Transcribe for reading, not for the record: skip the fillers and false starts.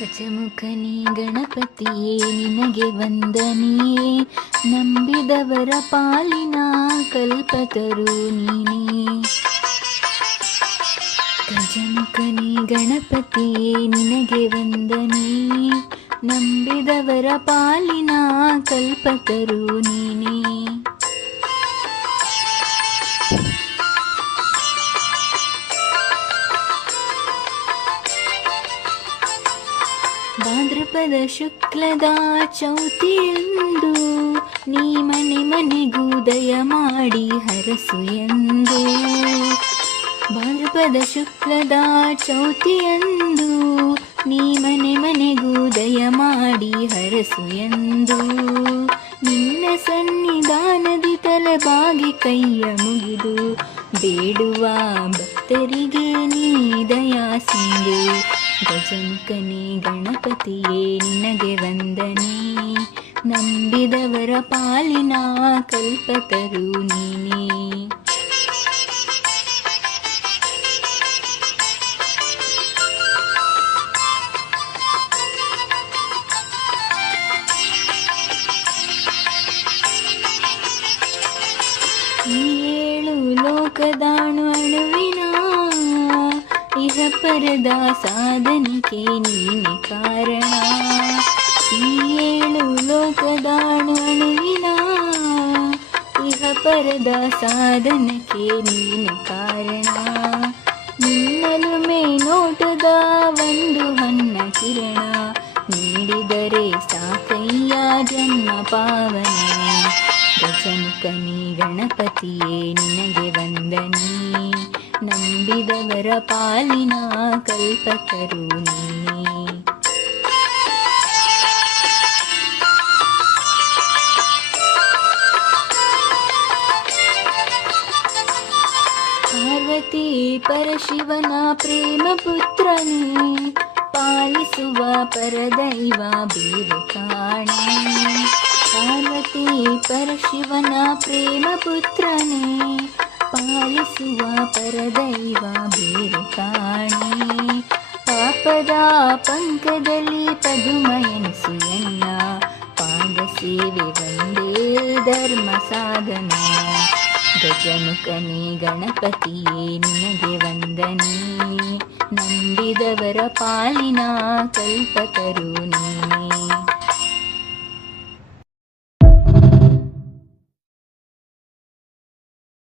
ಗಜಮುಖನೇ ಗಣಪತಿಯೇ ನಿನಗೆ ವಂದನೆ, ನಂಬಿದವರ ಪಾಲಿನ ಕಲ್ಪತರು ನೀನೇ. ಗಜಮುಖನೇ ಗಣಪತಿಯೇ ನಿನಗೆ ವಂದನೆ, ನಂಬಿದವರ ಪಾಲಿನ ಕಲ್ಪತರು ನೀನೇ. ಭಾದ್ರಪದ ಶುಕ್ಲದ ಚೌತಿಯಂದು ನೀ ಮನೆ ಮನೆಗೂ ದಯ ಮಾಡಿ ಹರಸು ಎಂದು. ಭಾದ್ರಪದ ಶುಕ್ಲದ ಚೌತಿಯಂದು ನೀ ಮನೆ ಮನೆಗೂ ದಯ ಮಾಡಿ ಹರಸು ಎಂದು. ನಿನ್ನ ಸನ್ನಿಧಾನದಿ ತಲೆಬಾಗಿ ಕೈಯ ಮುಗಿದು ಬೇಡುವ ಭಕ್ತರಿಗೆ ನೀ ದಯಾ ಸಿಂಧು. ಗಜಮುಖನೇ ಗಣಪತಿಯೇ ನಿನಗೆ ವಂದನೆ, ನಂಬಿದವರ ಪಾಲಿನ ಕಲ್ಪತರು ನೀನೇ. ಈ ಏಳು ಲೋಕದಾಣು ಅಣುವಿನ ಇಹ ಪರದ ಸಾಧನೆಗೆ ನೀನೆ ಕಾರಣ. ಈ ಏಳು ಲೋಕದಾಣು ಅಣುವಿನ ಇಹ ಪರದ ಸಾಧನೆಗೆ ನೀನೆ ಕಾರಣ. ನಿನ್ನಲು ಮೇನೋಟದ ಒಂದು ಹನ್ನ ಕಿರಣ, ನೀಡಿದರೆ ಸಾಕಯ್ಯ ಜನ್ಮ ಪಾವನ. ಗಜಮುಖನೇ ಗಣಪತಿಯೇ ನಿನಗೆ ವಂದನೆ, ನಂಬಿದವರ ಪಾಲಿನ ಕಲ್ಪತರು ನೀನೇ. ಪಾರ್ವತಿ ಪರಶಿವನ ಪ್ರೇಮ ಪುತ್ರನೇ, ಪಾಲಿಸುವ ಪರದೈವ ಬೇರು ಕಾಣೆ. ಪಾರ್ವತಿ ಪರಶಿವನ ಪ್ರೇಮ ಪುತ್ರನೇ, ಪಾಲಿಸುವ ಪರದೈವ ಬೇರು ಕಾಣೆ. ಪಾಪದ ಪಂಕದಲ್ಲಿ ಪದುಮಯನಿಸು ಎನ್ನ, ಪಾದ ಸೇವೆ ಒಂದೇ ಧರ್ಮ ಸಾಧನ. ಗಜಮುಖನೇ ಗಣಪತಿಯೇ ನಿನಗೆ ವಂದನೆ, ನಂಬಿದವರ ಪಾಲಿನ ಕಲ್ಪತರು ನೀನೇ.